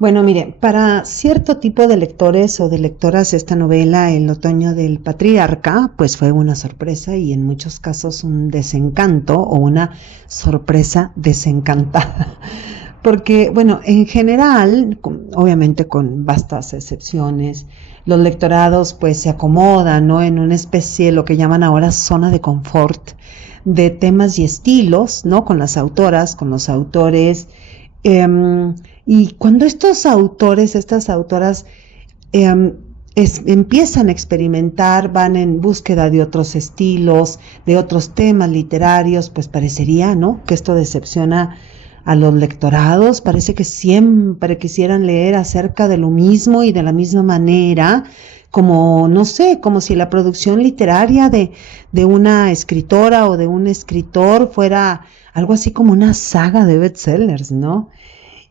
Bueno, mire, para cierto tipo de lectores o de lectoras, esta novela, El otoño del patriarca, pues fue una sorpresa y en muchos casos un desencanto o una sorpresa desencantada. Porque, bueno, en general, obviamente con vastas excepciones, los lectorados pues se acomodan, ¿no? En una especie de lo que llaman ahora zona de confort de temas y estilos, ¿no? Con las autoras, con los autores. Y cuando estos autores, estas autoras, eh, empiezan a experimentar, van en búsqueda de otros estilos, de otros temas literarios, pues parecería, ¿no? Que esto decepciona a los lectorados, parece que siempre quisieran leer acerca de lo mismo y de la misma manera, como, no sé, como si la producción literaria de una escritora o de un escritor fuera algo así como una saga de bestsellers, ¿no?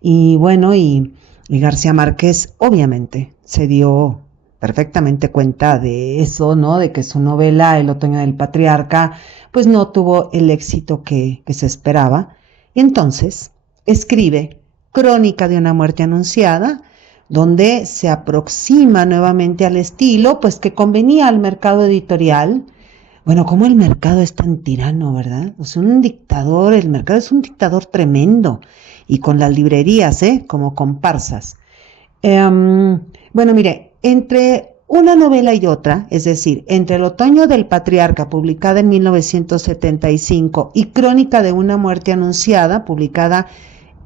Y bueno, y García Márquez obviamente se dio perfectamente cuenta de eso, ¿no? De que su novela El otoño del patriarca pues no tuvo el éxito que se esperaba. Y entonces escribe Crónica de una muerte anunciada, donde se aproxima nuevamente al estilo pues que convenía al mercado editorial. Bueno, como el mercado es tan tirano, ¿verdad? O sea, un dictador, el mercado es un dictador tremendo. Y con las librerías, como comparsas. Bueno, mire, entre una novela y otra, es decir, entre El otoño del patriarca, publicada en 1975, y Crónica de una muerte anunciada, publicada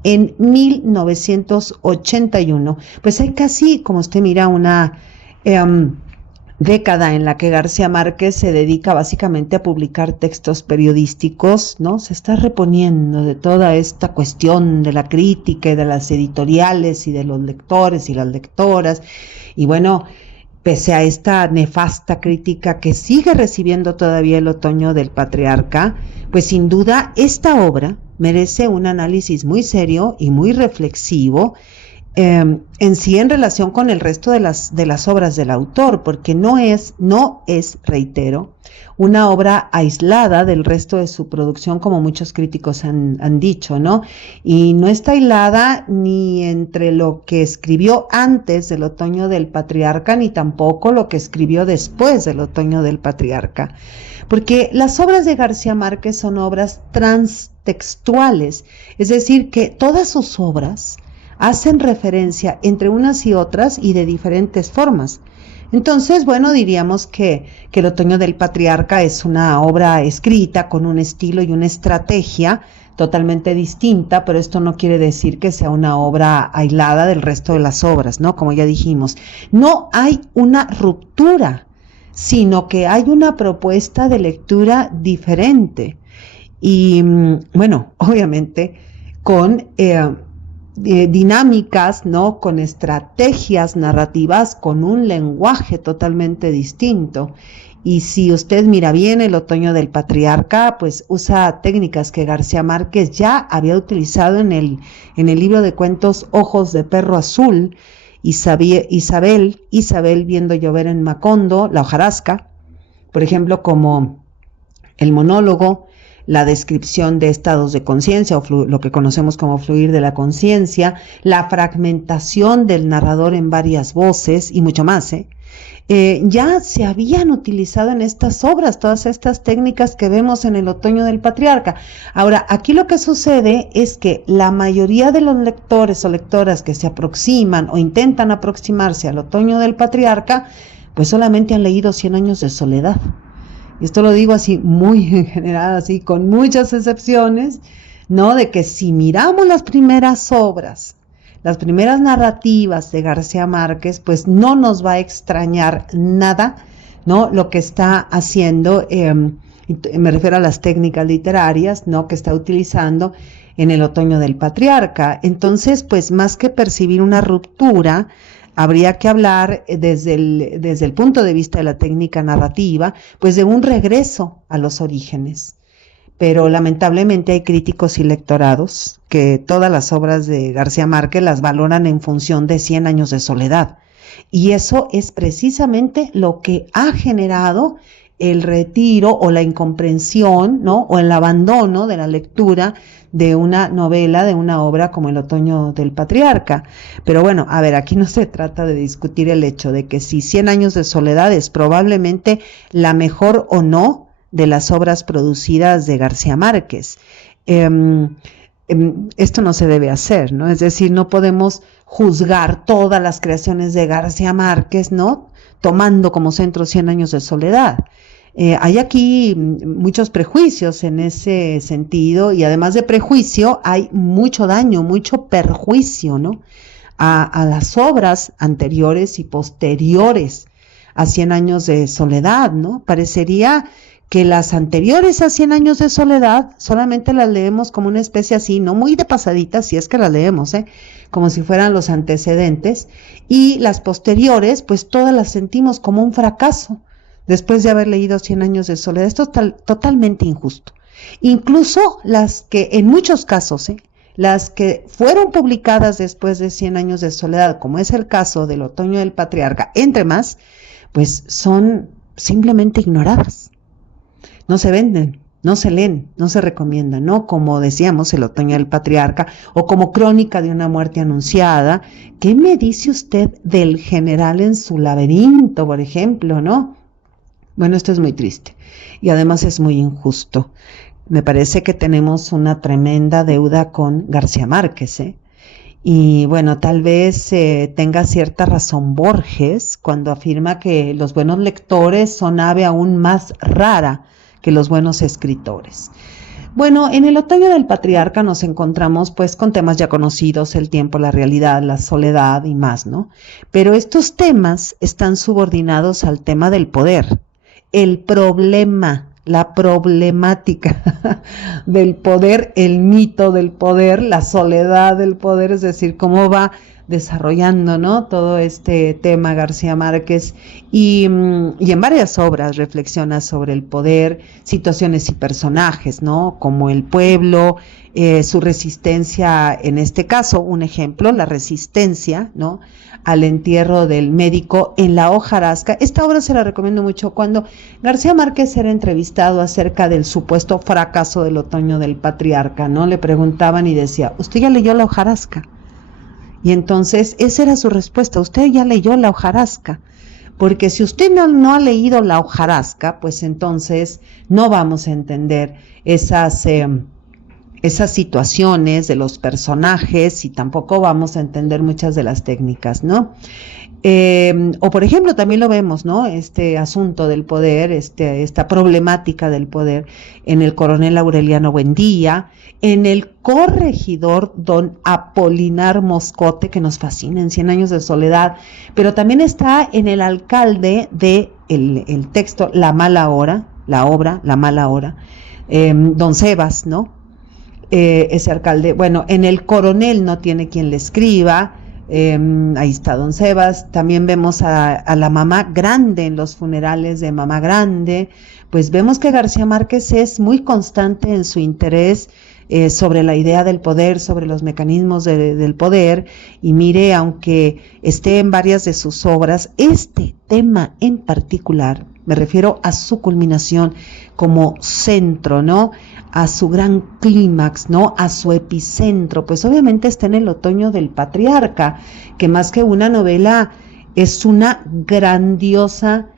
en 1981, pues hay casi, como usted mira, una década en la que García Márquez se dedica básicamente a publicar textos periodísticos, ¿no? Se está reponiendo de toda esta cuestión de la crítica y de las editoriales y de los lectores y las lectoras. Y bueno, pese a esta nefasta crítica que sigue recibiendo todavía El otoño del patriarca, pues sin duda esta obra merece un análisis muy serio y muy reflexivo, en sí en relación con el resto de las obras del autor, porque no es, reitero, una obra aislada del resto de su producción, como muchos críticos han dicho, ¿no? Y no está aislada ni entre lo que escribió antes del otoño del patriarca, ni tampoco lo que escribió después del otoño del patriarca. Porque las obras de García Márquez son obras transtextuales, es decir, que todas sus obras hacen referencia entre unas y otras y de diferentes formas. Entonces, bueno, diríamos que El otoño del patriarca es una obra escrita con un estilo y una estrategia totalmente distinta, pero esto no quiere decir que sea una obra aislada del resto de las obras, ¿no? Como ya dijimos, no hay una ruptura, sino que hay una propuesta de lectura diferente. Y bueno, obviamente con dinámicas, ¿no? Con estrategias narrativas, con un lenguaje totalmente distinto. Y si usted mira bien El otoño del patriarca, pues usa técnicas que García Márquez ya había utilizado en el libro de cuentos Ojos de perro azul, Isabel viendo llover en Macondo, La hojarasca, por ejemplo, como el monólogo, la descripción de estados de conciencia, o lo que conocemos como fluir de la conciencia, la fragmentación del narrador en varias voces y mucho más. Ya se habían utilizado en estas obras todas estas técnicas que vemos en El otoño del patriarca. Ahora, aquí lo que sucede es que la mayoría de los lectores o lectoras que se aproximan o intentan aproximarse al otoño del patriarca, pues solamente han leído 100 años de soledad. Y esto lo digo así muy en general, así con muchas excepciones, ¿no? De que si miramos las primeras obras, las primeras narrativas de García Márquez, pues no nos va a extrañar nada, ¿no? Lo que está haciendo, me refiero a las técnicas literarias, ¿no? Que está utilizando en El otoño del patriarca. Entonces, pues más que percibir una ruptura, habría que hablar desde el punto de vista de la técnica narrativa, pues de un regreso a los orígenes. Pero lamentablemente hay críticos y lectorados que todas las obras de García Márquez las valoran en función de 100 años de soledad. Y eso es precisamente lo que ha generado el retiro o la incomprensión, ¿no? O el abandono de la lectura de una novela, de una obra como El otoño del patriarca. Pero bueno, a ver, aquí no se trata de discutir el hecho de que si 100 años de soledad es probablemente la mejor o no de las obras producidas de García Márquez. Esto no se debe hacer, ¿no? Es decir, no podemos juzgar todas las creaciones de García Márquez, ¿no? Tomando como centro 100 años de soledad. Hay aquí muchos prejuicios en ese sentido y además de prejuicio hay mucho daño, mucho perjuicio, ¿no? A las obras anteriores y posteriores a 100 años de soledad, ¿no? Parecería que las anteriores a 100 años de soledad solamente las leemos como una especie así, no muy de pasadita, si es que las leemos, como si fueran los antecedentes, y las posteriores, pues todas las sentimos como un fracaso, después de haber leído 100 años de soledad. Esto es totalmente injusto. Incluso las que, en muchos casos, las que fueron publicadas después de 100 años de soledad, como es el caso del otoño del patriarca, entre más, pues son simplemente ignoradas. No se venden, no se leen, no se recomiendan, ¿no? Como decíamos, El otoño del patriarca, o como Crónica de una muerte anunciada. ¿Qué me dice usted del general en su laberinto, por ejemplo, no? Bueno, esto es muy triste y además es muy injusto. Me parece que tenemos una tremenda deuda con García Márquez, Y bueno, tal vez tenga cierta razón Borges cuando afirma que los buenos lectores son ave aún más rara que los buenos escritores. Bueno, en El otoño del patriarca nos encontramos pues con temas ya conocidos, el tiempo, la realidad, la soledad y más, ¿no? Pero estos temas están subordinados al tema del poder, el problema, la problemática del poder, el mito del poder, la soledad del poder, es decir, cómo va desarrollando, ¿no? Todo este tema García Márquez y en varias obras reflexiona sobre el poder, situaciones y personajes, ¿no? Como el pueblo, su resistencia, en este caso, un ejemplo, la resistencia, ¿no? Al entierro del médico en la hojarasca. Esta obra se la recomiendo mucho. Cuando García Márquez era entrevistado acerca del supuesto fracaso del otoño del patriarca, ¿no? Le preguntaban y decía, ¿usted ya leyó la hojarasca? Y entonces esa era su respuesta, usted ya leyó la hojarasca, porque si usted no ha leído la hojarasca, pues entonces no vamos a entender esas situaciones de los personajes y tampoco vamos a entender muchas de las técnicas, ¿no? O por ejemplo, también lo vemos, ¿no? Este asunto del poder, esta problemática del poder en el coronel Aureliano Buendía, en el corregidor don Apolinar Moscote, que nos fascina en 100 años de soledad, pero también está en el alcalde de el texto La mala hora, la obra La mala hora, don Sebas, ¿no? Ese alcalde, bueno, en el coronel no tiene quien le escriba, ahí está don Sebas. También vemos a la mamá grande en los funerales de mamá grande. Pues vemos que García Márquez es muy constante en su interés sobre la idea del poder, sobre los mecanismos del poder, y mire, aunque esté en varias de sus obras, este tema en particular, me refiero a su culminación como centro, ¿no? A su gran clímax, ¿no? A su epicentro, pues obviamente está en El otoño del patriarca, que más que una novela es una grandiosa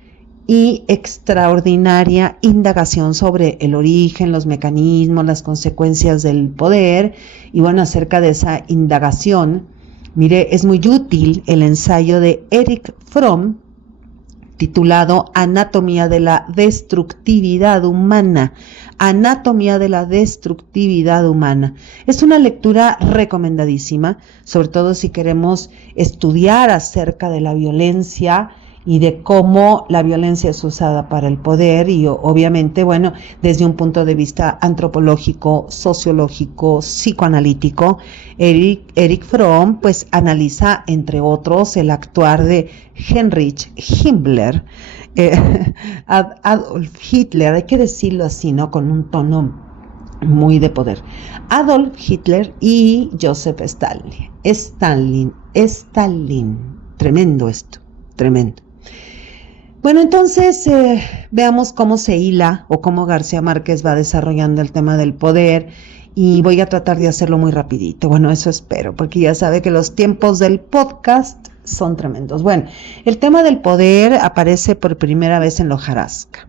y extraordinaria indagación sobre el origen, los mecanismos, las consecuencias del poder. Y bueno, acerca de esa indagación, mire, es muy útil el ensayo de Erich Fromm titulado Anatomía de la destructividad humana. Anatomía de la destructividad humana. Es una lectura recomendadísima, sobre todo si queremos estudiar acerca de la violencia y de cómo la violencia es usada para el poder y obviamente, bueno, desde un punto de vista antropológico, sociológico, psicoanalítico. Erich Fromm pues analiza, entre otros, el actuar de Heinrich Himmler, Adolf Hitler, hay que decirlo así, ¿no? Con un tono muy de poder. Adolf Hitler y Joseph Stalin. Tremendo esto, tremendo. Bueno, entonces veamos cómo se hila o cómo García Márquez va desarrollando el tema del poder y voy a tratar de hacerlo muy rapidito. Bueno, eso espero, porque ya sabe que los tiempos del podcast son tremendos. Bueno, el tema del poder aparece por primera vez en la hojarasca.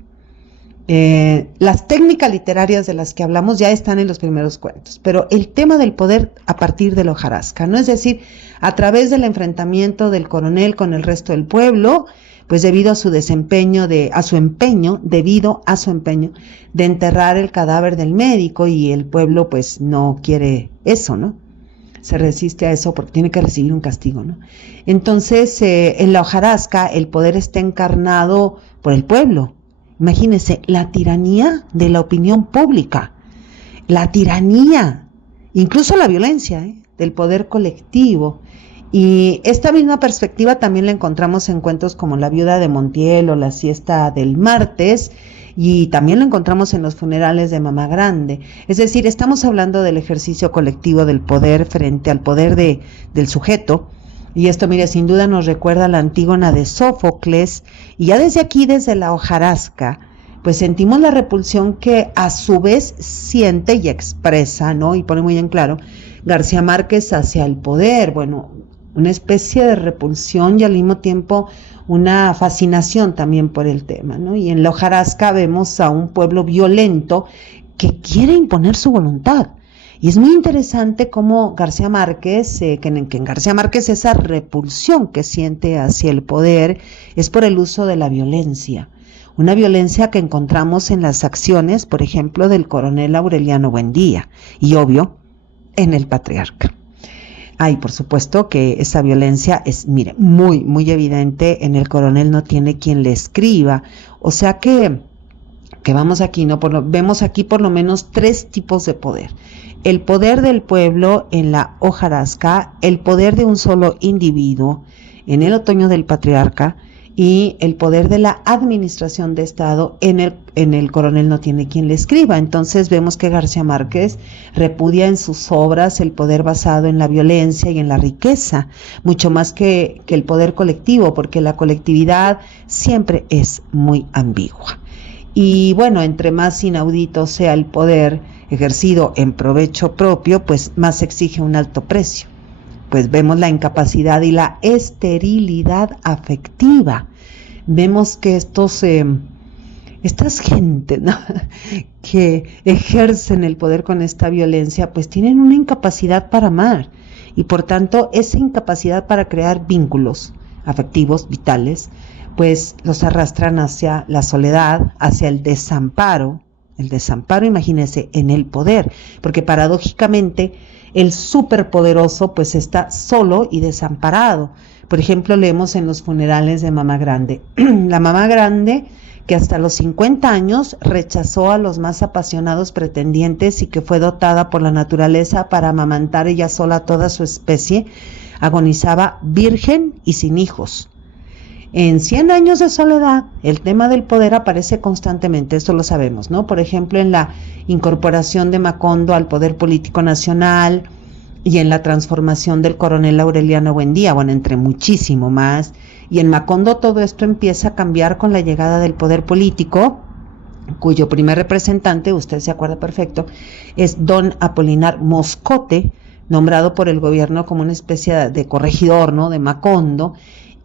Las técnicas literarias de las que hablamos ya están en los primeros cuentos, pero el tema del poder a partir de la hojarasca, ¿no? Es decir, a través del enfrentamiento del coronel con el resto del pueblo, pues debido a su empeño de enterrar el cadáver del médico, y el pueblo pues no quiere eso, ¿no? Se resiste a eso porque tiene que recibir un castigo, ¿no? Entonces, en la hojarasca el poder está encarnado por el pueblo. Imagínense, la tiranía de la opinión pública, la tiranía, incluso la violencia, del poder colectivo. Y esta misma perspectiva también la encontramos en cuentos como La viuda de Montiel o La siesta del martes, y también lo encontramos en los funerales de Mamá Grande. Es decir, estamos hablando del ejercicio colectivo del poder frente al poder del sujeto. Y esto, mire, sin duda nos recuerda a la Antígona de Sófocles, y ya desde aquí, desde la hojarasca, pues sentimos la repulsión que a su vez siente y expresa, ¿no? Y pone muy en claro García Márquez hacia el poder. Bueno, una especie de repulsión y al mismo tiempo una fascinación también por el tema, ¿no? Y en la hojarasca vemos a un pueblo violento que quiere imponer su voluntad. Y es muy interesante cómo García Márquez, que en García Márquez esa repulsión que siente hacia el poder es por el uso de la violencia. Una violencia que encontramos en las acciones, por ejemplo, del coronel Aureliano Buendía y, obvio, en el patriarca. Por supuesto que esa violencia es, mire, muy, muy evidente en el coronel, no tiene quien le escriba. O sea que vamos aquí, ¿no? Vemos aquí por lo menos 3 tipos de poder. El poder del pueblo en la hojarasca, el poder de un solo individuo en el otoño del patriarca, y el poder de la administración de Estado en el coronel no tiene quien le escriba. Entonces vemos que García Márquez repudia en sus obras el poder basado en la violencia y en la riqueza, mucho más que el poder colectivo, porque la colectividad siempre es muy ambigua. Y bueno, entre más inaudito sea el poder ejercido en provecho propio, pues más exige un alto precio. Pues vemos la incapacidad y la esterilidad afectiva. Vemos que estas gentes, ¿no?, que ejercen el poder con esta violencia, pues tienen una incapacidad para amar, y por tanto esa incapacidad para crear vínculos afectivos, vitales, pues los arrastran hacia la soledad, hacia el desamparo, imagínense, en el poder, porque paradójicamente el superpoderoso pues está solo y desamparado. Por ejemplo, leemos en los funerales de Mamá Grande, la Mamá Grande que hasta los 50 años rechazó a los más apasionados pretendientes y que fue dotada por la naturaleza para amamantar ella sola a toda su especie, agonizaba virgen y sin hijos. En 100 años de soledad, el tema del poder aparece constantemente, esto lo sabemos, ¿no? Por ejemplo, en la incorporación de Macondo al poder político nacional y en la transformación del coronel Aureliano Buendía, bueno, entre muchísimo más. Y en Macondo todo esto empieza a cambiar con la llegada del poder político, cuyo primer representante, usted se acuerda perfecto, es don Apolinar Moscote, nombrado por el gobierno como una especie de corregidor, ¿no?, de Macondo.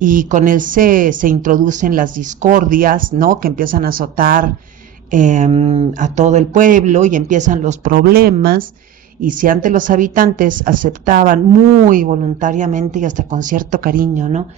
Y con él se introducen las discordias, ¿no?, que empiezan a azotar a todo el pueblo, y empiezan los problemas. Y si antes los habitantes aceptaban muy voluntariamente y hasta con cierto cariño, ¿no?,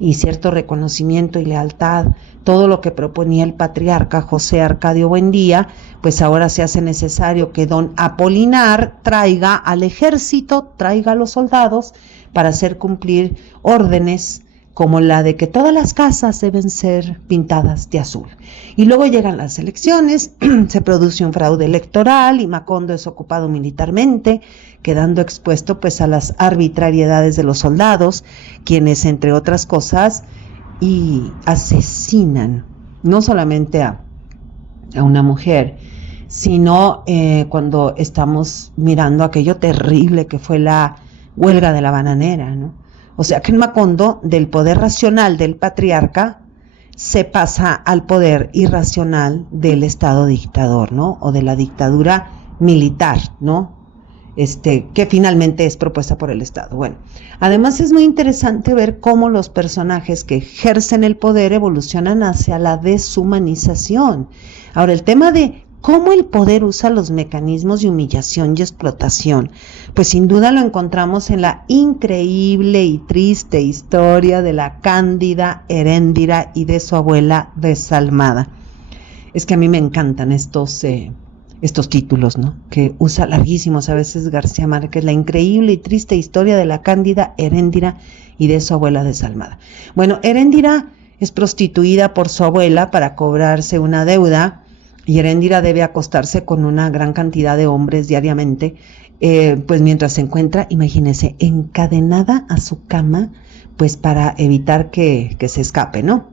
y cierto reconocimiento y lealtad todo lo que proponía el patriarca José Arcadio Buendía, pues ahora se hace necesario que don Apolinar traiga al ejército, traiga a los soldados para hacer cumplir órdenes como la de que todas las casas deben ser pintadas de azul. Y luego llegan las elecciones, se produce un fraude electoral y Macondo es ocupado militarmente, quedando expuesto pues a las arbitrariedades de los soldados, quienes, entre otras cosas, y asesinan no solamente a una mujer, sino cuando estamos mirando aquello terrible que fue la huelga de la bananera, ¿no? O sea que en Macondo, del poder racional del patriarca, se pasa al poder irracional del Estado dictador, ¿no? O de la dictadura militar, ¿no? Que finalmente es propuesta por el Estado. Bueno, además es muy interesante ver cómo los personajes que ejercen el poder evolucionan hacia la deshumanización. Ahora, el tema de cómo el poder usa los mecanismos de humillación y explotación, pues sin duda lo encontramos en la increíble y triste historia de la cándida Heréndira y de su abuela desalmada. Es que a mí me encantan estos títulos, ¿no? Que usa larguísimos a veces García Márquez, la increíble y triste historia de la cándida Heréndira y de su abuela desalmada. Bueno, Heréndira es prostituida por su abuela para cobrarse una deuda, y Heréndira debe acostarse con una gran cantidad de hombres diariamente, pues mientras se encuentra, imagínense, encadenada a su cama, pues para evitar que se escape, ¿no?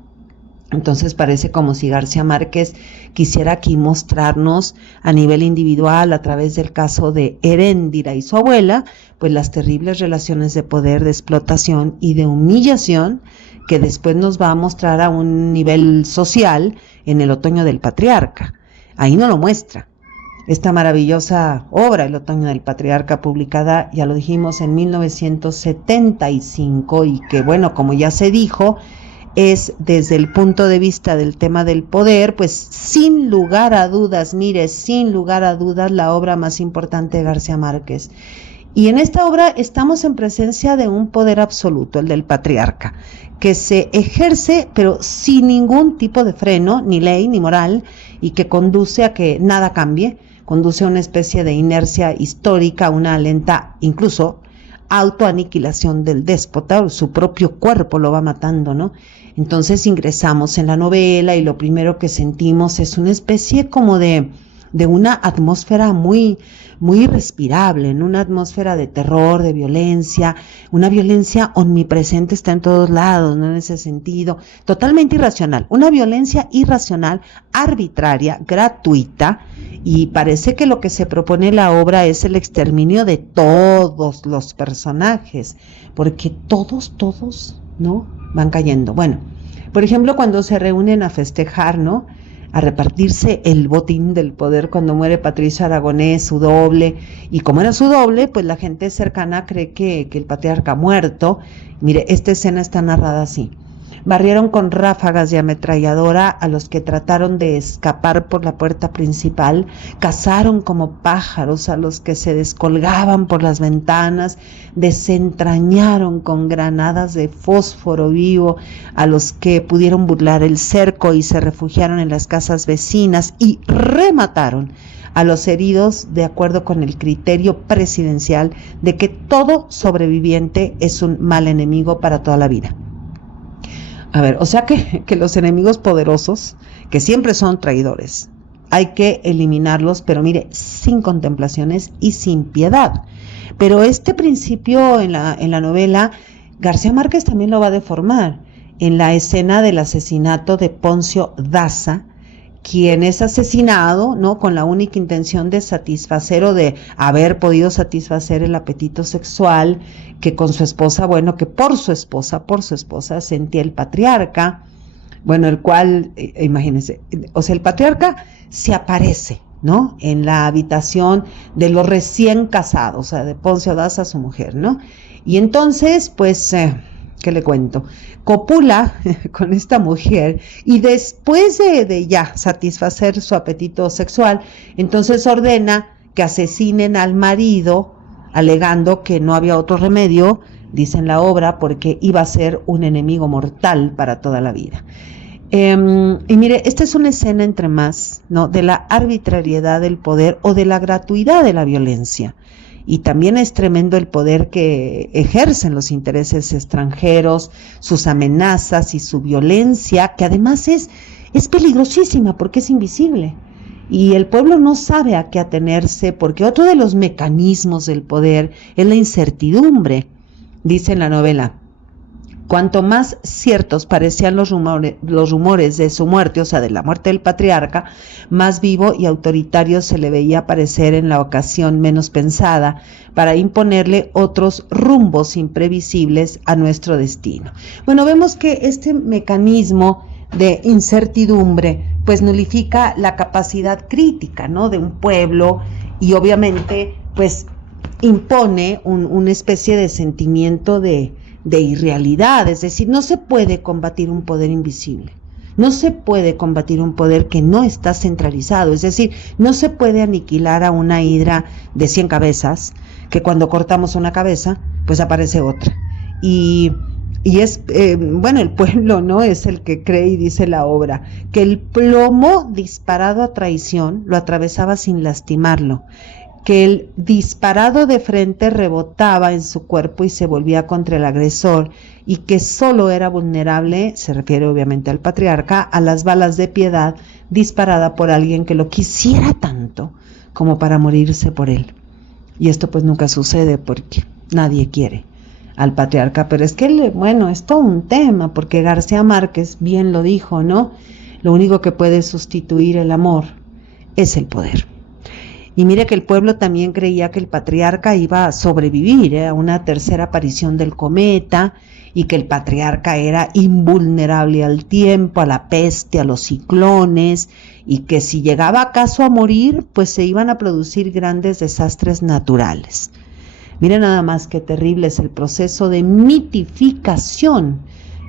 Entonces parece como si García Márquez quisiera aquí mostrarnos a nivel individual, a través del caso de Heréndira y su abuela, pues las terribles relaciones de poder, de explotación y de humillación que después nos va a mostrar a un nivel social en El otoño del patriarca. Ahí no lo muestra. Esta maravillosa obra, El otoño del patriarca, publicada, ya lo dijimos, en 1975, y que, bueno, como ya se dijo, es desde el punto de vista del tema del poder, pues sin lugar a dudas, mire, sin lugar a dudas, la obra más importante de García Márquez. Y en esta obra estamos en presencia de un poder absoluto, el del patriarca, que se ejerce pero sin ningún tipo de freno, ni ley, ni moral, y que conduce a que nada cambie, conduce a una especie de inercia histórica, una lenta, incluso, autoaniquilación del déspota, su propio cuerpo lo va matando, ¿no? Entonces ingresamos en la novela y lo primero que sentimos es una especie como de una atmósfera muy, muy irrespirable, ¿no? Una atmósfera de terror, de violencia, una violencia omnipresente, está en todos lados, ¿no? En ese sentido, totalmente irracional, una violencia irracional, arbitraria, gratuita, y parece que lo que se propone la obra es el exterminio de todos los personajes, porque todos, ¿no? Van cayendo. Bueno, por ejemplo, cuando se reúnen a festejar, ¿no? A repartirse el botín del poder cuando muere Patricio Aragonés, su doble, y como era su doble, pues la gente cercana cree que el patriarca ha muerto. Mire, esta escena está narrada así: barrieron con ráfagas de ametralladora a los que trataron de escapar por la puerta principal, cazaron como pájaros a los que se descolgaban por las ventanas, desentrañaron con granadas de fósforo vivo a los que pudieron burlar el cerco y se refugiaron en las casas vecinas, y remataron a los heridos de acuerdo con el criterio presidencial de que todo sobreviviente es un mal enemigo para toda la vida. A ver, o sea que los enemigos poderosos, que siempre son traidores, hay que eliminarlos, pero mire, sin contemplaciones y sin piedad. Pero este principio en la novela, García Márquez también lo va a deformar en la escena del asesinato de Poncio Daza, quien es asesinado, ¿no? Con la única intención de satisfacer o de haber podido satisfacer el apetito sexual que con su esposa, bueno, que por su esposa sentía el patriarca, bueno, el cual, imagínense, o sea, el patriarca se aparece, ¿no? En la habitación de los recién casados, o sea, de Poncio Daza, su mujer, ¿no? Y entonces, pues, ¿qué le cuento? Copula con esta mujer, y después de ya satisfacer su apetito sexual, entonces ordena que asesinen al marido, alegando que no había otro remedio, dice en la obra, porque iba a ser un enemigo mortal para toda la vida. Y mire, esta es una escena entre más, ¿no? De la arbitrariedad del poder o de la gratuidad de la violencia. Y también es tremendo el poder que ejercen los intereses extranjeros, sus amenazas y su violencia, que además es peligrosísima porque es invisible. Y el pueblo no sabe a qué atenerse, porque otro de los mecanismos del poder es la incertidumbre. Dice en la novela: cuanto más ciertos parecían los rumores de su muerte, o sea, de la muerte del patriarca, más vivo y autoritario se le veía parecer en la ocasión menos pensada, para imponerle otros rumbos imprevisibles a nuestro destino. Bueno, vemos que este mecanismo de incertidumbre, pues nulifica la capacidad crítica, ¿no?, de un pueblo, y obviamente pues impone una especie de sentimiento de irrealidad. Es decir, no se puede combatir un poder invisible. No se puede combatir un poder que no está centralizado. Es decir, no se puede aniquilar a una hidra de 100 cabezas, que cuando cortamos una cabeza, pues aparece otra. Y es, bueno, el pueblo, ¿no?, es el que cree, y dice la obra, que el plomo disparado a traición lo atravesaba sin lastimarlo, que el disparado de frente rebotaba en su cuerpo y se volvía contra el agresor, y que solo era vulnerable, se refiere obviamente al patriarca, a las balas de piedad disparada por alguien que lo quisiera tanto como para morirse por él. Y esto pues nunca sucede porque nadie quiere al patriarca, pero es que, bueno, es todo un tema, porque García Márquez bien lo dijo, ¿no? Lo único que puede sustituir el amor es el poder. Y mire que el pueblo también creía que el patriarca iba a sobrevivir a una tercera aparición del cometa, y que el patriarca era invulnerable al tiempo, a la peste, a los ciclones, y que si llegaba acaso a morir, pues se iban a producir grandes desastres naturales. Mira nada más qué terrible es el proceso de mitificación,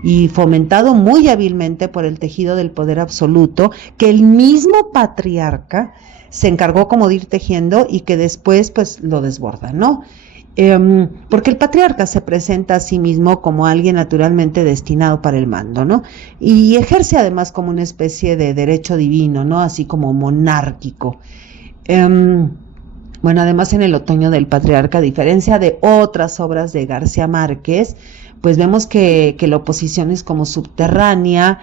y fomentado muy hábilmente por el tejido del poder absoluto, que el mismo patriarca se encargó como de ir tejiendo, y que después pues lo desborda, ¿no? Porque el patriarca se presenta a sí mismo como alguien naturalmente destinado para el mando, ¿no? Y ejerce además como una especie de derecho divino, ¿no?, así como monárquico. Bueno, además en el otoño del patriarca, a diferencia de otras obras de García Márquez, pues vemos que la oposición es como subterránea,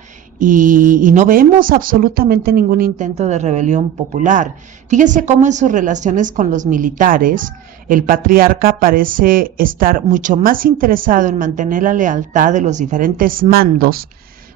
y no vemos absolutamente ningún intento de rebelión popular. Fíjese cómo en sus relaciones con los militares, el patriarca parece estar mucho más interesado en mantener la lealtad de los diferentes mandos,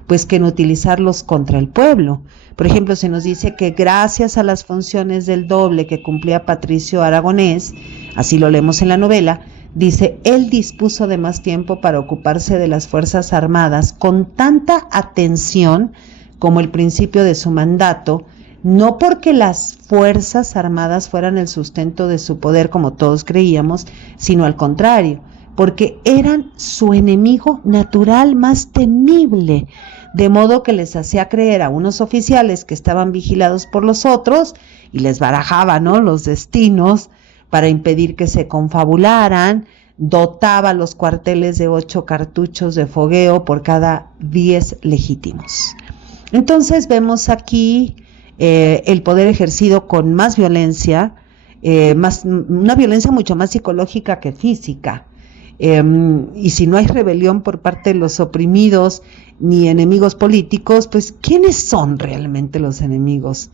pues que en utilizarlos contra el pueblo. Por ejemplo, se nos dice que gracias a las funciones del doble que cumplía Patricio Aragonés, así lo leemos en la novela, dice, él dispuso de más tiempo para ocuparse de las Fuerzas Armadas con tanta atención como el principio de su mandato, no porque las Fuerzas Armadas fueran el sustento de su poder como todos creíamos, sino al contrario, porque eran su enemigo natural más temible, de modo que les hacía creer a unos oficiales que estaban vigilados por los otros, y les barajaba, ¿no?, los destinos, para impedir que se confabularan, dotaba los cuarteles de 8 cartuchos de fogueo por cada 10 legítimos. Entonces vemos aquí el poder ejercido con más violencia, una violencia mucho más psicológica que física. Y si no hay rebelión por parte de los oprimidos ni enemigos políticos, pues ¿quiénes son realmente los enemigos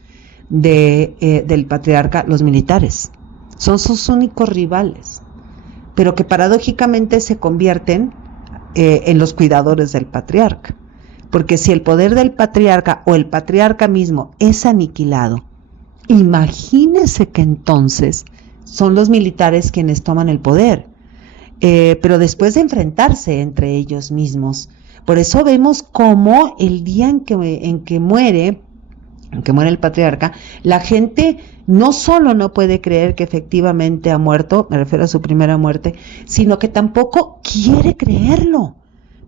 del patriarca? Los militares. Son sus únicos rivales, pero que paradójicamente se convierten en los cuidadores del patriarca, porque si el poder del patriarca o el patriarca mismo es aniquilado, imagínese que entonces son los militares quienes toman el poder, pero después de enfrentarse entre ellos mismos. Por eso vemos cómo el día en que muere el patriarca, la gente no solo no puede creer que efectivamente ha muerto, me refiero a su primera muerte, sino que tampoco quiere creerlo.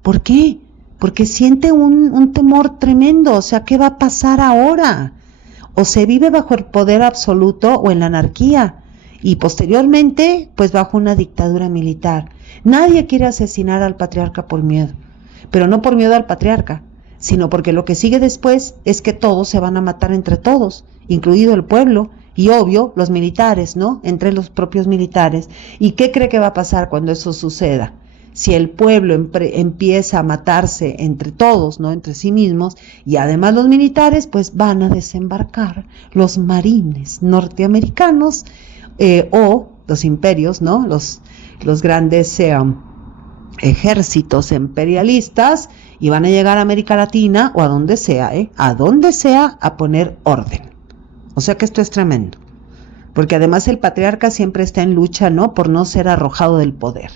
¿Por qué? Porque siente un temor tremendo. O sea, ¿qué va a pasar ahora? O se vive bajo el poder absoluto o en la anarquía, y posteriormente pues bajo una dictadura militar. Nadie quiere asesinar al patriarca por miedo, pero no por miedo al patriarca, sino porque lo que sigue después es que todos se van a matar entre todos, incluido el pueblo, y obvio, los militares, ¿no?, entre los propios militares. ¿Y qué cree que va a pasar cuando eso suceda? Si el pueblo empieza a matarse entre todos, ¿no?, entre sí mismos, y además los militares, pues van a desembarcar los marines norteamericanos, o los imperios, ¿no?, los grandes ejércitos imperialistas, y van a llegar a América Latina o a donde sea, a poner orden. O sea que esto es tremendo, porque además el patriarca siempre está en lucha, ¿no?, por no ser arrojado del poder.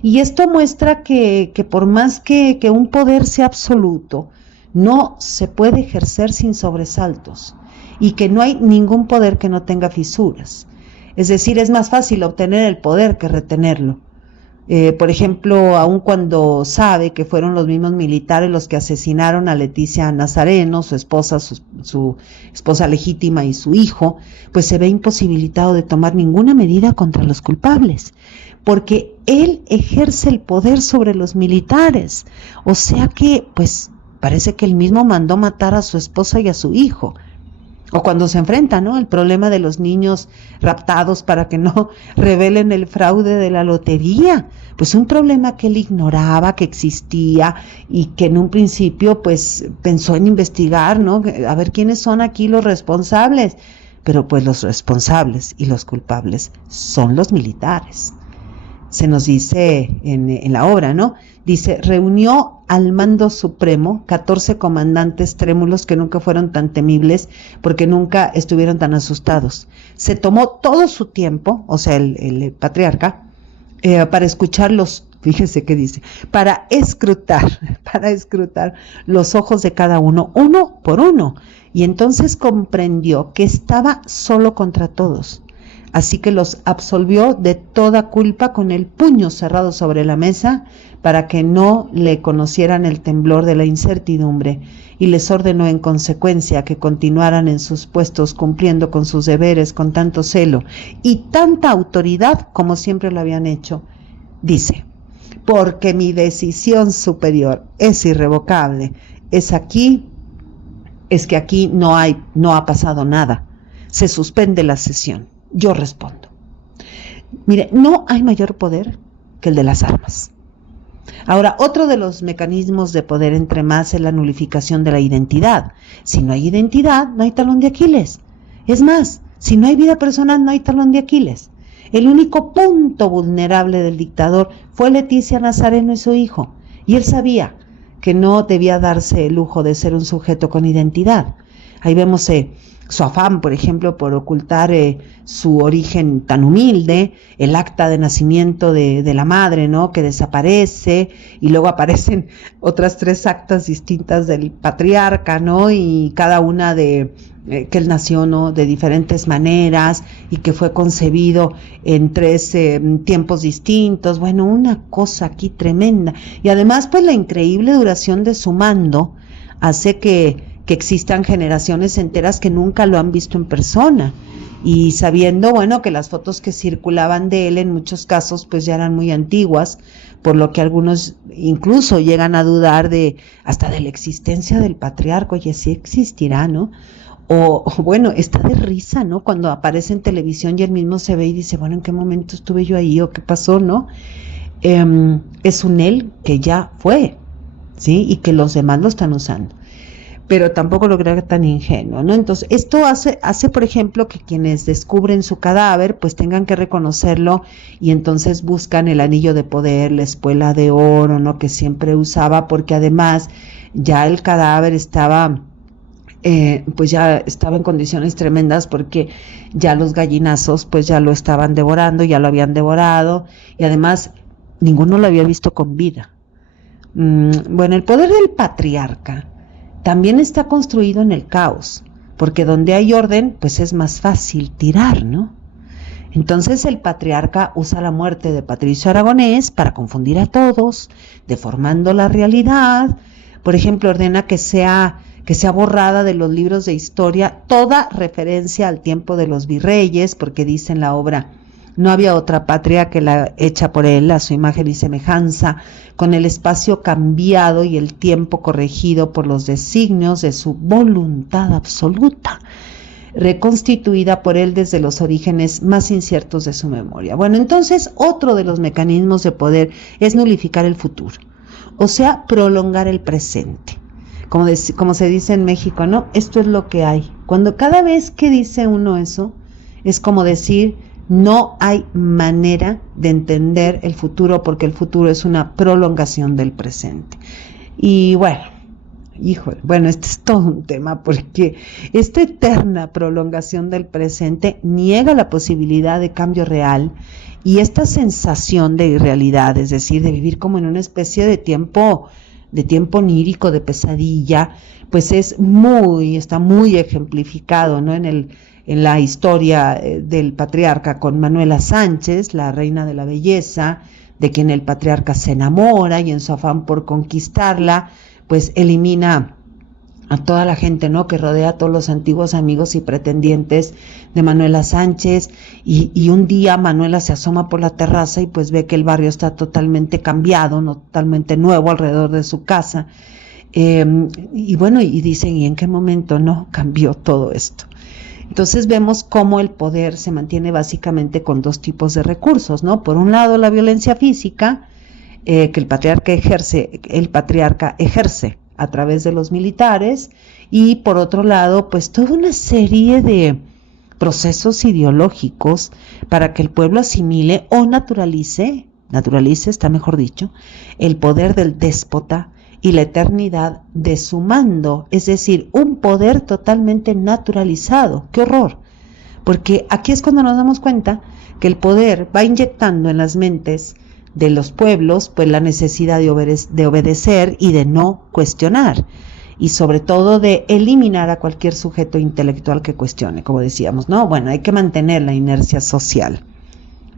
Y esto muestra que por más que un poder sea absoluto, no se puede ejercer sin sobresaltos y que no hay ningún poder que no tenga fisuras. Es decir, es más fácil obtener el poder que retenerlo. Por ejemplo, aun cuando sabe que fueron los mismos militares los que asesinaron a Leticia Nazareno, su esposa, su esposa legítima y su hijo, pues se ve imposibilitado de tomar ninguna medida contra los culpables, porque él ejerce el poder sobre los militares. O sea que, pues, parece que él mismo mandó matar a su esposa y a su hijo. O cuando se enfrenta, ¿no?, el problema de los niños raptados para que no revelen el fraude de la lotería, pues un problema que él ignoraba que existía y que en un principio pues pensó en investigar, ¿no?, a ver quiénes son aquí los responsables, pero pues los responsables y los culpables son los militares. Se nos dice en la obra, ¿no? Dice, reunió al mando supremo 14 comandantes trémulos que nunca fueron tan temibles porque nunca estuvieron tan asustados. Se tomó todo su tiempo, o sea, el patriarca, para escucharlos, fíjese qué dice, para escrutar los ojos de cada uno por uno. Y entonces comprendió que estaba solo contra todos. Así que los absolvió de toda culpa con el puño cerrado sobre la mesa para que no le conocieran el temblor de la incertidumbre, y les ordenó en consecuencia que continuaran en sus puestos cumpliendo con sus deberes con tanto celo y tanta autoridad como siempre lo habían hecho. Dice, porque mi decisión superior es irrevocable, es que aquí no ha pasado nada, se suspende la sesión. Yo respondo. Mire, no hay mayor poder que el de las armas. Ahora, otro de los mecanismos de poder entre más es la nulificación de la identidad. Si no hay identidad, no hay talón de Aquiles. Es más, si no hay vida personal, no hay talón de Aquiles. El único punto vulnerable del dictador fue Leticia Nazareno y su hijo, y él sabía que no debía darse el lujo de ser un sujeto con identidad. Ahí vemos su afán, por ejemplo, por ocultar su origen tan humilde, el acta de nacimiento de la madre, ¿no?, que desaparece, y luego aparecen otras 3 actas distintas del patriarca, ¿no?, y cada una que él nació, ¿no?, de diferentes maneras, y que fue concebido en 3 tiempos distintos. Bueno, una cosa aquí tremenda. Y además, pues la increíble duración de su mando hace que existan generaciones enteras que nunca lo han visto en persona, y sabiendo, bueno, que las fotos que circulaban de él en muchos casos pues ya eran muy antiguas, por lo que algunos incluso llegan a dudar hasta de la existencia del patriarca. Oye, sí existirá, ¿no? O bueno, está de risa, ¿no?, cuando aparece en televisión y él mismo se ve y dice, bueno, ¿en qué momento estuve yo ahí o qué pasó, no? Es un él que ya fue, ¿sí?, y que los demás lo están usando. Pero tampoco lo creo tan ingenuo, ¿no? Entonces, esto hace, por ejemplo, que quienes descubren su cadáver, pues tengan que reconocerlo, y entonces buscan el anillo de poder, la espuela de oro, ¿no?, que siempre usaba, porque además ya el cadáver estaba, pues ya estaba en condiciones tremendas, porque ya los gallinazos, pues ya lo estaban devorando, ya lo habían devorado, y además ninguno lo había visto con vida. Bueno, el poder del patriarca también está construido en el caos, porque donde hay orden, pues es más fácil tirar, ¿no? Entonces el patriarca usa la muerte de Patricio Aragonés para confundir a todos, deformando la realidad. Por ejemplo, ordena que sea borrada de los libros de historia toda referencia al tiempo de los virreyes, porque dice en la obra, no había otra patria que la hecha por él a su imagen y semejanza, con el espacio cambiado y el tiempo corregido por los designios de su voluntad absoluta, reconstituida por él desde los orígenes más inciertos de su memoria. Bueno, entonces otro de los mecanismos de poder es nulificar el futuro, o sea, prolongar el presente. Como se dice en México, ¿no? Esto es lo que hay. Cuando cada vez que dice uno eso, es como decir, no hay manera de entender el futuro, porque el futuro es una prolongación del presente. Y bueno, este es todo un tema, porque esta eterna prolongación del presente niega la posibilidad de cambio real, y esta sensación de irrealidad, es decir, de vivir como en una especie de tiempo de tiempo onírico, de pesadilla, pues está muy ejemplificado, ¿no? En la historia del patriarca con Manuela Sánchez, la reina de la belleza, de quien el patriarca se enamora y en su afán por conquistarla, pues elimina a toda la gente, ¿no?, que rodea a todos los antiguos amigos y pretendientes de Manuela Sánchez, y un día Manuela se asoma por la terraza y pues ve que el barrio está totalmente cambiado, no, totalmente nuevo alrededor de su casa, y bueno, y dicen, ¿y en qué momento no cambió todo esto? Entonces vemos cómo el poder se mantiene básicamente con dos tipos de recursos, ¿no? Por un lado, la violencia física, que el patriarca ejerce a través de los militares, y por otro lado, pues toda una serie de procesos ideológicos para que el pueblo asimile o naturalice, está mejor dicho, el poder del déspota y la eternidad de su mando, es decir, un poder totalmente naturalizado. ¡Qué horror! Porque aquí es cuando nos damos cuenta que el poder va inyectando en las mentes de los pueblos pues la necesidad de obedecer y de no cuestionar, y sobre todo de eliminar a cualquier sujeto intelectual que cuestione, como decíamos, ¿no? Bueno, hay que mantener la inercia social.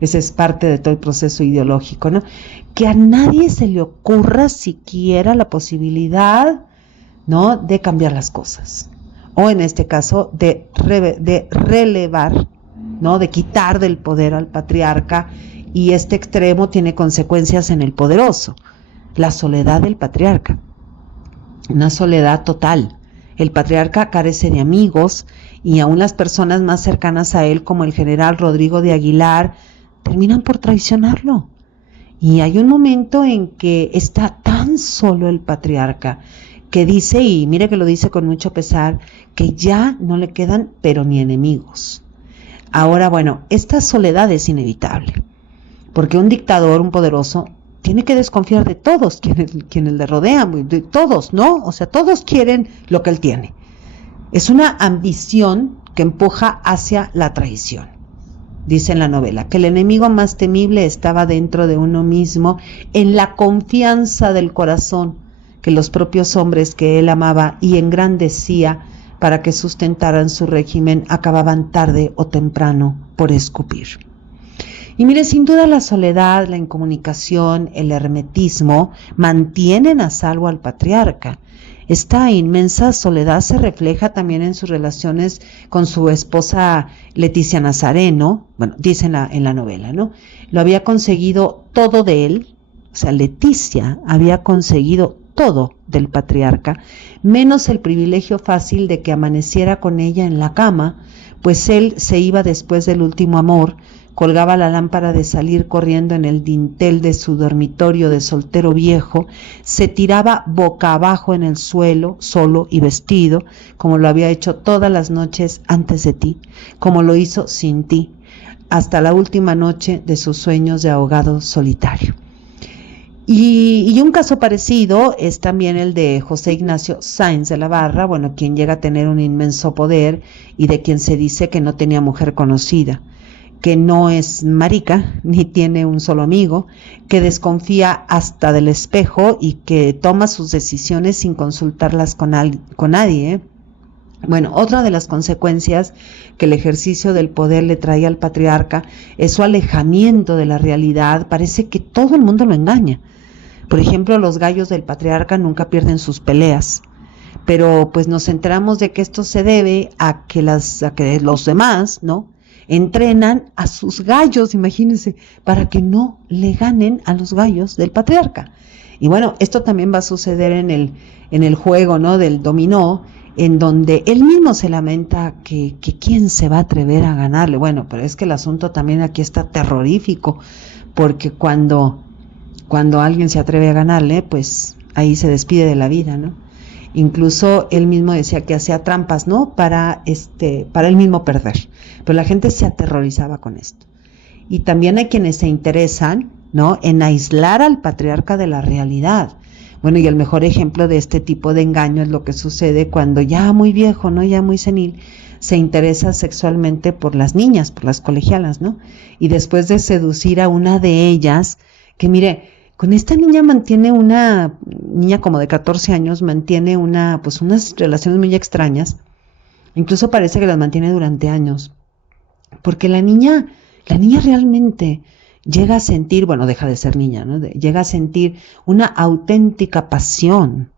Ese es parte de todo el proceso ideológico, ¿no? Que a nadie se le ocurra siquiera la posibilidad, ¿no?, de cambiar las cosas. O en este caso, de relevar, ¿no?, de quitar del poder al patriarca, y este extremo tiene consecuencias en el poderoso. La soledad del patriarca. Una soledad total. El patriarca carece de amigos, y aún las personas más cercanas a él, como el general Rodrigo de Aguilar, terminan por traicionarlo. Y hay un momento en que está tan solo el patriarca que dice, y mire que lo dice con mucho pesar, que ya no le quedan pero ni enemigos. Ahora, bueno, esta soledad es inevitable, porque un dictador, un poderoso, tiene que desconfiar de todos quienes le rodean, de todos, ¿no? O sea, todos quieren lo que él tiene. Es una ambición que empuja hacia la traición. Dice en la novela que el enemigo más temible estaba dentro de uno mismo, en la confianza del corazón que los propios hombres que él amaba y engrandecía para que sustentaran su régimen acababan tarde o temprano por escupir. Y mire, sin duda la soledad, la incomunicación, el hermetismo mantienen a salvo al patriarca. Esta inmensa soledad se refleja también en sus relaciones con su esposa Leticia Nazareno. Bueno, dice en la novela, ¿no? Lo había conseguido todo de él, o sea, Leticia había conseguido todo del patriarca, menos el privilegio fácil de que amaneciera con ella en la cama, pues él se iba después del último amor, colgaba la lámpara de salir corriendo en el dintel de su dormitorio de soltero viejo, se tiraba boca abajo en el suelo, solo y vestido, como lo había hecho todas las noches antes de ti, como lo hizo sin ti, hasta la última noche de sus sueños de ahogado solitario. Y un caso parecido es también el de José Ignacio Sáenz de la Barra, bueno, quien llega a tener un inmenso poder y de quien se dice que no tenía mujer conocida, que no es marica, ni tiene un solo amigo, que desconfía hasta del espejo y que toma sus decisiones sin consultarlas con nadie. Bueno, otra de las consecuencias que el ejercicio del poder le trae al patriarca es su alejamiento de la realidad. Parece que todo el mundo lo engaña. Por ejemplo, los gallos del patriarca nunca pierden sus peleas, pero pues nos enteramos de que esto se debe a que los demás, ¿no?, entrenan a sus gallos, imagínense, para que no le ganen a los gallos del patriarca. Y bueno, esto también va a suceder en el juego, ¿no?, del dominó, en donde él mismo se lamenta que quién se va a atrever a ganarle. Bueno, pero es que el asunto también aquí está terrorífico, porque cuando alguien se atreve a ganarle, pues ahí se despide de la vida, ¿no? Incluso él mismo decía que hacía trampas, ¿no?, para él mismo perder. Pero la gente se aterrorizaba con esto. Y también hay quienes se interesan, ¿no?, en aislar al patriarca de la realidad. Bueno, y el mejor ejemplo de este tipo de engaño es lo que sucede cuando ya muy viejo, ¿no?, ya muy senil, se interesa sexualmente por las niñas, por las colegialas, ¿no? Y después de seducir a una de ellas, que mire, con esta niña mantiene una niña como de 14 años, mantiene pues unas relaciones muy extrañas, incluso parece que las mantiene durante años, porque la niña realmente llega a sentir, bueno, deja de ser niña, ¿no? Llega a sentir una auténtica pasión,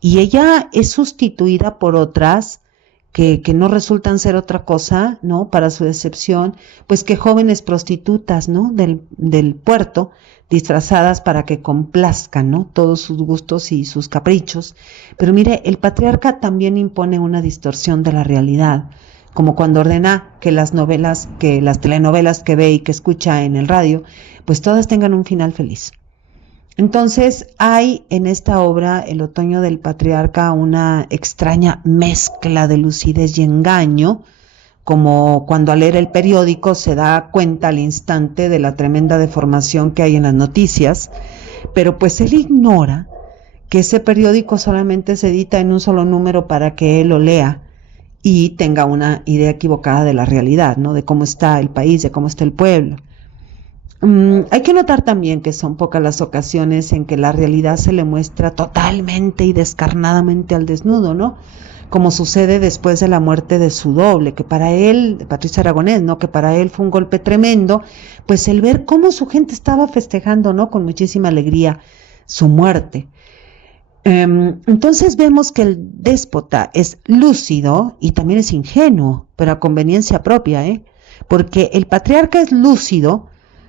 y ella es sustituida por otras que no resultan ser otra cosa, ¿no? Para su decepción, pues que jóvenes prostitutas, ¿no? Del puerto, disfrazadas para que complazcan, ¿no? Todos sus gustos y sus caprichos. Pero mire, el patriarca también impone una distorsión de la realidad, como cuando ordena que las telenovelas que ve y que escucha en el radio, pues todas tengan un final feliz. Entonces hay en esta obra, El otoño del patriarca, una extraña mezcla de lucidez y engaño, como cuando al leer el periódico se da cuenta al instante de la tremenda deformación que hay en las noticias, pero pues él ignora que ese periódico solamente se edita en un solo número para que él lo lea y tenga una idea equivocada de la realidad, ¿no? De cómo está el país, de cómo está el pueblo. Hay que notar también que son pocas las ocasiones en que la realidad se le muestra totalmente y descarnadamente al desnudo, ¿no? Como sucede después de la muerte de su doble, que para él, de Patricio Aragonés, ¿no? Que para él fue un golpe tremendo, pues el ver cómo su gente estaba festejando, ¿no? Con muchísima alegría su muerte. Entonces vemos que el déspota es lúcido y también es ingenuo, pero a conveniencia propia, porque el patriarca es lúcido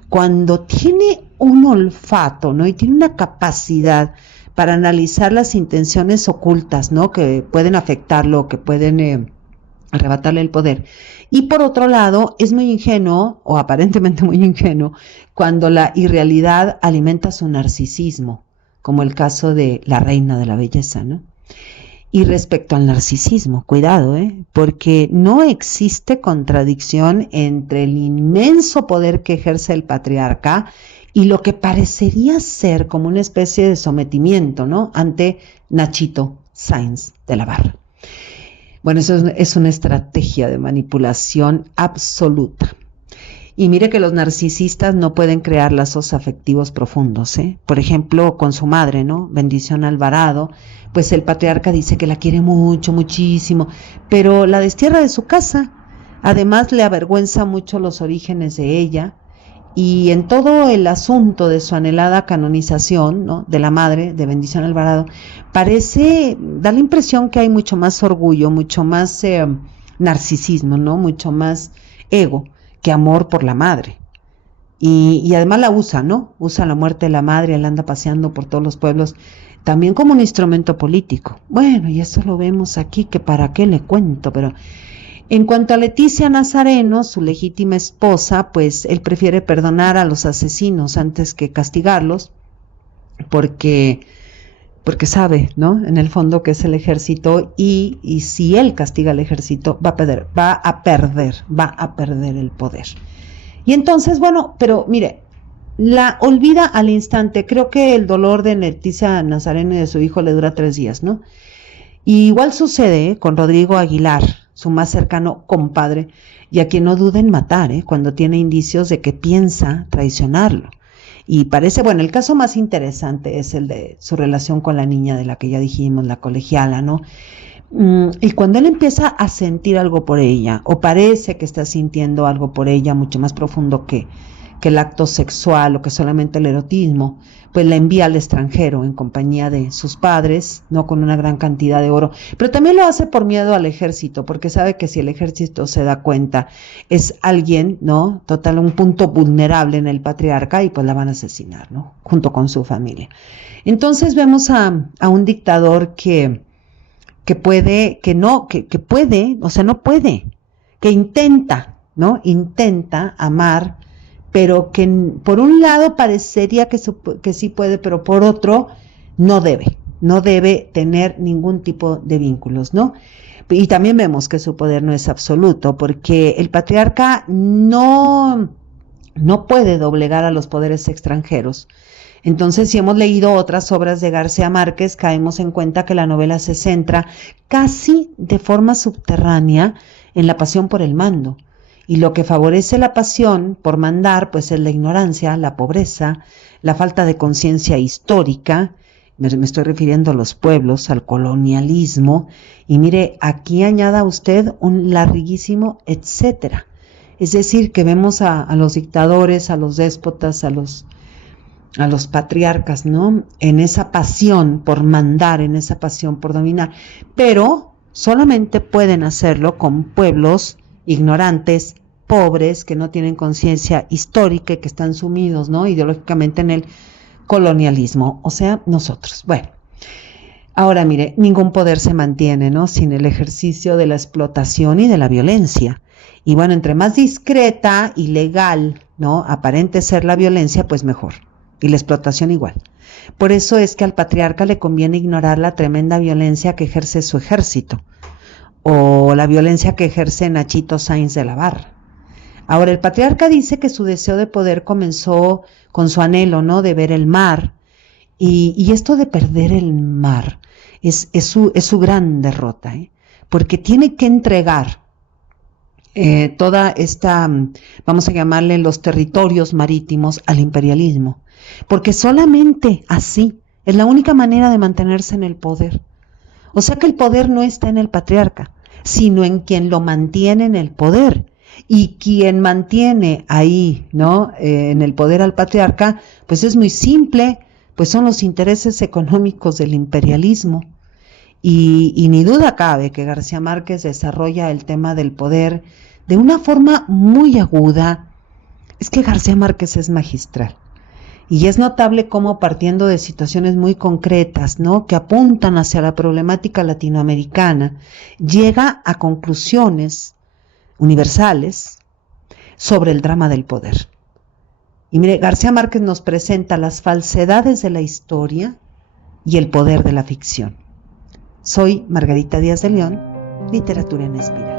cuando tiene un olfato, ¿no? Y tiene una capacidad para analizar las intenciones ocultas, ¿no? Que pueden afectarlo, que pueden arrebatarle el poder. Y por otro lado, es muy ingenuo, o aparentemente muy ingenuo, cuando la irrealidad alimenta su narcisismo, como el caso de la reina de la belleza, ¿no? Y respecto al narcisismo, cuidado, porque no existe contradicción entre el inmenso poder que ejerce el patriarca y lo que parecería ser como una especie de sometimiento, ¿no? Ante Nachito Sáenz de la Barra. Bueno, eso es una estrategia de manipulación absoluta. Y mire que los narcisistas no pueden crear lazos afectivos profundos, Por ejemplo, con su madre, ¿no? Bendición Alvarado, pues el patriarca dice que la quiere mucho, muchísimo, pero la destierra de su casa. Además, le avergüenza mucho los orígenes de ella, y en todo el asunto de su anhelada canonización, ¿no? De la madre de Bendición Alvarado, da la impresión que hay mucho más orgullo, mucho más narcisismo, ¿no? Mucho más ego que amor por la madre. Y además la usa, ¿no? Usa la muerte de la madre, él anda paseando por todos los pueblos, también como un instrumento político. Bueno, y eso lo vemos aquí, que para qué le cuento, pero en cuanto a Leticia Nazareno, su legítima esposa, pues él prefiere perdonar a los asesinos antes que castigarlos, porque sabe, ¿no? En el fondo que es el ejército, y si él castiga al ejército, va a perder el poder. Y entonces, bueno, pero mire, la olvida al instante. Creo que el dolor de Leticia Nazareno y de su hijo le dura 3 días, ¿no? Y igual sucede con Rodrigo Aguilar, su más cercano compadre, y a quien no duda en matar, cuando tiene indicios de que piensa traicionarlo. Y parece, bueno, el caso más interesante es el de su relación con la niña de la que ya dijimos, la colegiala, ¿no? Y cuando él empieza a sentir algo por ella, o parece que está sintiendo algo por ella mucho más profundo que el acto sexual o que solamente el erotismo, pues la envía al extranjero en compañía de sus padres, no con una gran cantidad de oro, pero también lo hace por miedo al ejército, porque sabe que si el ejército se da cuenta, es alguien, ¿no? Total, un punto vulnerable en el patriarca, y pues la van a asesinar, ¿no? Junto con su familia. Entonces vemos a un dictador que intenta, ¿no? Intenta amar, pero que por un lado parecería que sí puede, pero por otro no debe tener ningún tipo de vínculos, ¿no? Y también vemos que su poder no es absoluto, porque el patriarca no puede doblegar a los poderes extranjeros. Entonces, si hemos leído otras obras de García Márquez, caemos en cuenta que la novela se centra casi de forma subterránea en la pasión por el mando. Y lo que favorece la pasión por mandar, pues es la ignorancia, la pobreza, la falta de conciencia histórica. Me estoy refiriendo a los pueblos, al colonialismo. Y mire, aquí añada usted un larguísimo etcétera. Es decir, que vemos a los dictadores, a los déspotas, a los patriarcas, ¿no? En esa pasión por mandar, en esa pasión por dominar. Pero solamente pueden hacerlo con pueblos ignorantes, pobres, que no tienen conciencia histórica y que están sumidos, ¿no? Ideológicamente en el colonialismo, o sea, nosotros. Bueno, ahora mire, ningún poder se mantiene, ¿no? Sin el ejercicio de la explotación y de la violencia. Y bueno, entre más discreta y legal, ¿no? Aparente ser la violencia, pues mejor. Y la explotación igual. Por eso es que al patriarca le conviene ignorar la tremenda violencia que ejerce su ejército, o la violencia que ejerce Nachito Sáenz de la Barra. Ahora, el patriarca dice que su deseo de poder comenzó con su anhelo, ¿no? De ver el mar, y esto de perder el mar es su gran derrota, ¿eh? Porque tiene que entregar toda esta, vamos a llamarle los territorios marítimos al imperialismo, porque solamente así es la única manera de mantenerse en el poder. O sea que el poder no está en el patriarca, sino en quien lo mantiene en el poder. Y quien mantiene ahí, ¿no? En el poder al patriarca, pues es muy simple, pues son los intereses económicos del imperialismo. Y ni duda cabe que García Márquez desarrolla el tema del poder de una forma muy aguda. Es que García Márquez es magistral. Y es notable cómo, partiendo de situaciones muy concretas, ¿no? Que apuntan hacia la problemática latinoamericana, llega a conclusiones universales sobre el drama del poder. Y mire, García Márquez nos presenta las falsedades de la historia y el poder de la ficción. Soy Margarita Díaz de León, Literatura en Espiral.